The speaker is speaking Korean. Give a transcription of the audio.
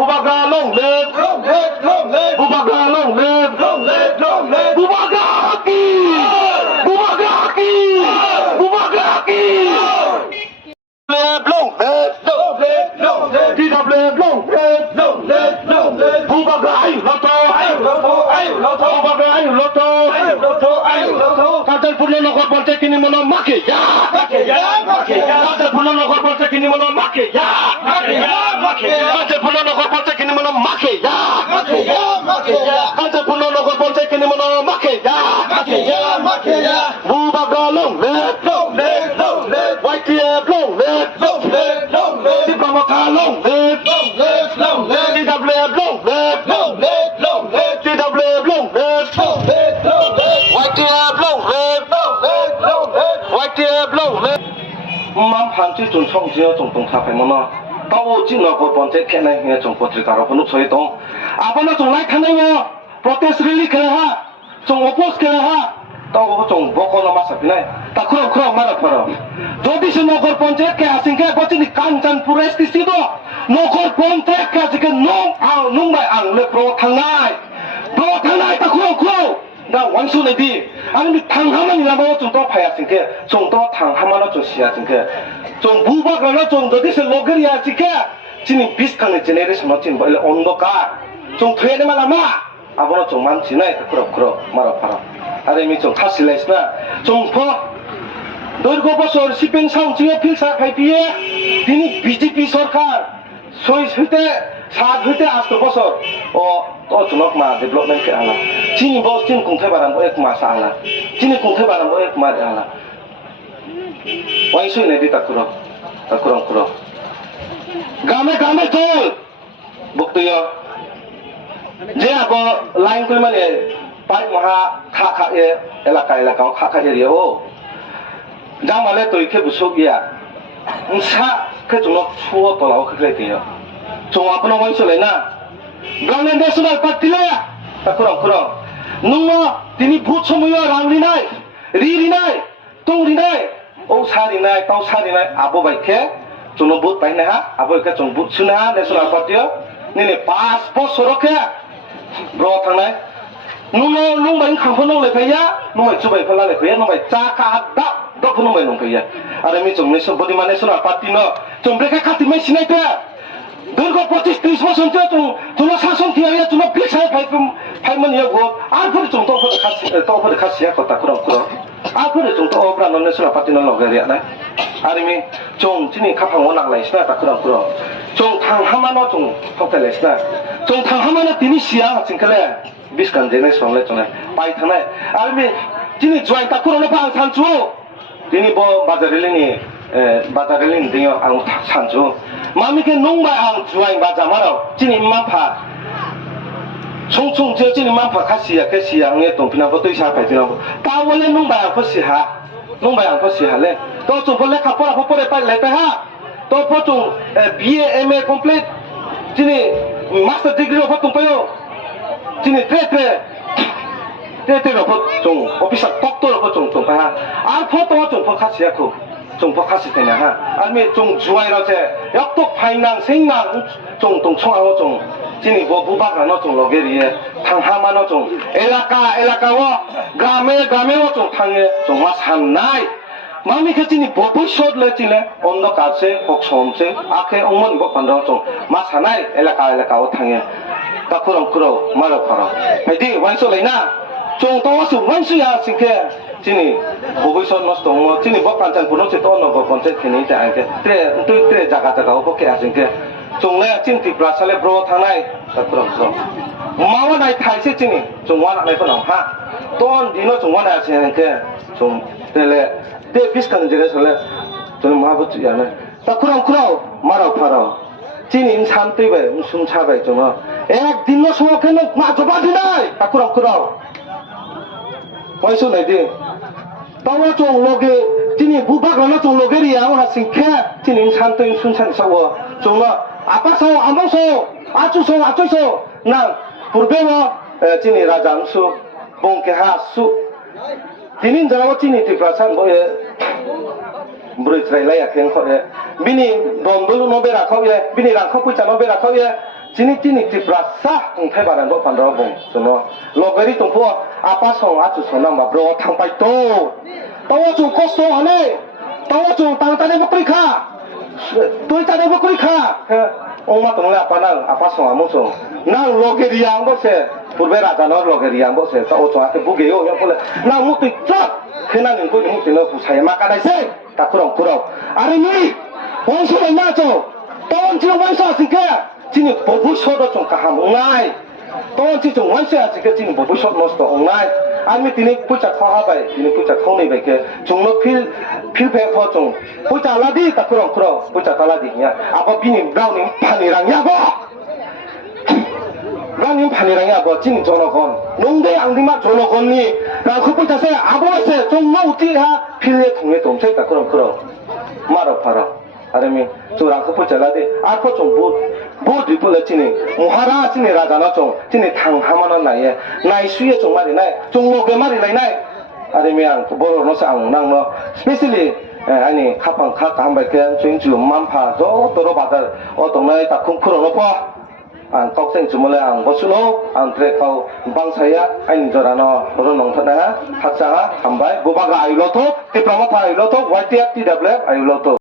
Bubaga long live, Bubaga long live, Bubaga ki, Bubaga ki, Bubaga ki. Long live, DW long live, Bubaga ayu loto, Bubaga ayu loto. Kader Purno Nogor Poltek kini mono make ya. Kader Purno Nogor Poltek kini mono make ya. Kader Purno Nogor Poltek kini mono make ya. Kader Purno Nogor Poltek kini mono make ya. Bubaga long live, YTF long live, Sipamaka long live, DWF long live, DWF long live, YTF long live, YTF long live. Mam hanci chun chong jia chong tong tha pai mo na tao jin na ko pon che khe na he chong potrika ro phonu choi tong apana chong lai khanai mo protest rally khe ha chong oppose khe ha tao chong boko na ma sa pinai ta khro khro ma ra pharo jodi se nogor panchayat ke asing ke bachini kanchanpur STC do nogor panchayat ke asing nong ang nung bai ang le pro thangnai ta khro khro 나 원수 내디 아니 당하면 이라고 좀더 봐야 생게 좀더 당하면 좀 시야 생게 좀 무박으로 좀 어디서 로그리야 지게 지니 비슷한 제네레이션 어tin 뭐 온도가 좀 되는 말아마 아버로 좀만 지나야 그렇 말아 봐라 아래미 좀 타실레스나 좀더 너희고 버서 시pen 상징의 필사 파이피에 디니 BJP सरकार 소위 할때 साथ होते आज तो बस तो चुनाव में डेवलपमेंट के आला चीनी बस चीन कुंठे बारम एक मास आला चीनी कुंठे बारम एक मास आला वही सुई नहीं दी तकुरो गामे तोल बुकते यो जे आप लाइन कोई माने पाइप महा खा ये इलाका खा ये हो जहाँ वाले तो इके बुसोग या उनसा के चुनाव छुओ तो लाओ खले दियो 좀 앞으로 원소래나 그러면 내수날 받들려야 다 그럼 누가 디니 부처무여 랑리나이 리리나이 똥리나이 오사리나이 떠사리나이 아보바이케 좀 붓 바이나하 아보이케 좀 붓스나 내수날 받들려 니네 파스포트 소로케 브로탕나이 누가 농바인 강포농 레페야 농바이 주바이 팔라 레페야 농바이 짜카다 덕후 농바이 농페야 아래미 좀 내수 보디만 내수날 받들려 좀 브레카 카티메 시나이페 Durga 25-30 বছর তুমি শাসন দিয়া তুমি পিছায় ফাইমন ইগো আর পরে তুমি তো খাসিয়া কথা করো আর পরে তুমি তো অপরা ননে সুরা পাতি নন লগারিয়া না আরমি চং চিনি খাফাং ওনাক লাইসনা তা করো চং থাং হামানো চং ফকতেলেসনা চং থাং হামানো তিনি সিয়া চিনখালে বিসকান জেনে সংলে চনে পাই থানায় আরমি চিনি জয় তা করো না পাং সানচু তিনি ব বাজারেলিনি দিও আং সানচু 마미게 농바양 주와인 바자마로 진이 만파 총총 저 진이 만파 가시야 게 동피나고对下 발지나고 다 원래 농바양 퍼시하래 또 좀 벌레 카포라 포포레 빨리 레페하 또 보통 BA MA 컴플리트 진이 마스터 디그리로 보통 봐요 진이 테테로 보통 오피셜 덕도로 보통 좀 봐야 아 포토 좀 퍼카시야고 좀 버카시 되냐 하 아니면 좀 주와이라제 역독 파이낭 생낭 좀 동청하고 좀 진이 뭐 부박하노 좀 로게리에 탕하마노 좀 엘라카와 가메와 좀 탕에 좀 마산나이 마미 그진이 보보 숏레 찔레 온도 가세 복솜세 아케 옹문 이거 반도 좀 마산나이 엘라카와 탕에 다 그럼 말아 봐라 하이디 완소레나 좀 도와서 원수야 신게 진이 보고서 넣었어 뭐 진이 뭐 반찬 보너지 또 넣어 본체 괜히 때 알게 때 자가 오케이 하신게 종래 진티 브라살레 브로 탕나이 그럼 마와 나이 타이세 진이 좀 와나 나이 거는 돈 디노 좀 와나 하시는게 좀 때레 때 비슷한 제레설레 저는 마부지야네 다 그럼 말아 봐라 진이 인산 때에 무슨 차가 있잖아 에 디노 소케는 마저바디나이 다 그럼 Waiso nadi, tawa chong loge, tini bubak lana chong loge riya, wana singke, tini insan to insun san sawo, chong la, apa sawo, amang sawo, acu sawo, nang, purbe mo, tini rajang su, bongke ha su, tini jarawa tini tiprasan boye, beri cerai layak yang kau ye, bini dombel no berak kau ye, bini rangkau pucat no berak kau ye, Cini tiprasa thai baran do pandra bong sono logari tongpo apa song atu sona ma bro thang pai to tawo chu kosto hane tawo chu tang tane bakri kha tôi ta đây có quý kha ông mà tụng là apa song amo song nang logeri yang bo se purbe raja no logeri yang bo se ta o chwa te buge yo yang pole nang mu ti chak khena ning ko mu ti no pu sai ma ka dai se ta kurong are ni wang so ma cho ton chi wang sa si ka chi ni bo bu so do chong ka ham ngai ton chi chong wang sa si ka chi ni bo bu so mo sto ngai ami tini pucha kha bai tini pucha khong nei bai ke chung no phil phe kho chung pucha la di ta kurong pucha ta la di nya apa bini brau ni phani rang ya bo rang ni phani rang ya bo chin jono kon nong de ang di ma jono kon ni ra khu pucha se abo se chung no ti ha phil le thong le tom se ta kurong ma ro phara are mi chu rang khu pucha la di a kho chung bu di pu le chini mohara chini raja na chung chini thang hamana nai nai suye chung mari nai chung lo ge mari nai are mi ang bo no sa ang nang no especially ani khapang kha kam ba ke chung chu mam pha do to ro ba da o tong nai ta khung khuro no po ang kok seng chumole ang bo suno ang tre khau bang saya ai jora no ro nong thana haksa hambai go ba ga ai lo to ti prama tha ai lo to ytf tw ai lo to